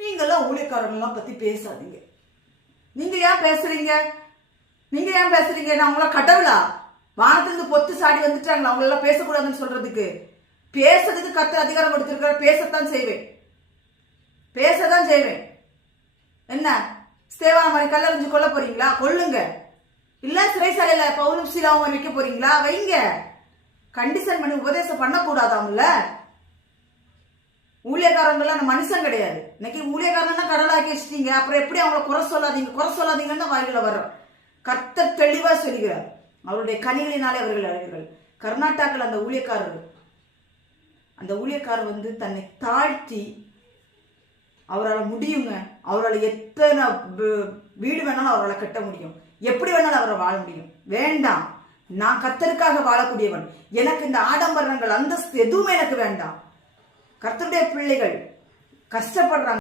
நீங்களாம் ஊழியக்காரங்களாம் பத்தி பேசாதீங்க. நீங்க ஏன் பேசுறீங்க? நான் உங்கள கடவுளா? வானத்திலிருந்து பொத்து சாடி வந்துட்டாங்களா அவங்களெல்லாம் பேசக்கூடாதுன்னு சொல்றதுக்கு? பேசுறதுக்கு கர்த்தர் அதிகாரம் கொடுத்திருக்கிற, பேசத்தான் செய்வேன். என்ன ஸ்தேவான மாதிரி கல்லறிஞ்சு கொல்ல போறீங்களா? கொல்லுங்க. இல்ல சிறைசாலையில பவுலும் சீலாவும் வைக்க போறீங்களா? வைங்க. கண்டிஷன் பண்ணி உபதேசம் பண்ணக்கூடாதாம்ல. ஊழியக்காரங்களாம் மனுஷன் கிடையாது. இன்னைக்கு ஊழியக்காரங்கன்னா கடலாக்கி வச்சுட்டீங்க. அப்புறம் எப்படி அவங்களை குறை சொல்லாதீங்கன்னு வாயில வர்றோம். கர்த்தர் தெளிவா சொல்கிறார், அவருடைய கனிகளினாலே அவர்கள் அறிவீர்கள். கர்நாடகாவில் அந்த ஊழியக்காரர் தன்னை தாழ்த்தி, அவரால் முடியுங்க, அவரால் எத்தனை வீடு வேணாலும் அவரால் கட்ட முடியும், எப்படி வேணாலும் அவரை வாழ முடியும். வேண்டாம், நான் கர்த்தருக்காக வாழக்கூடியவன், எனக்கு இந்த ஆடம்பரங்கள் அந்தஸ்து எதுவுமே எனக்கு வேண்டாம். கர்த்தருடைய பிள்ளைகள் கஷ்டப்படுறாங்க.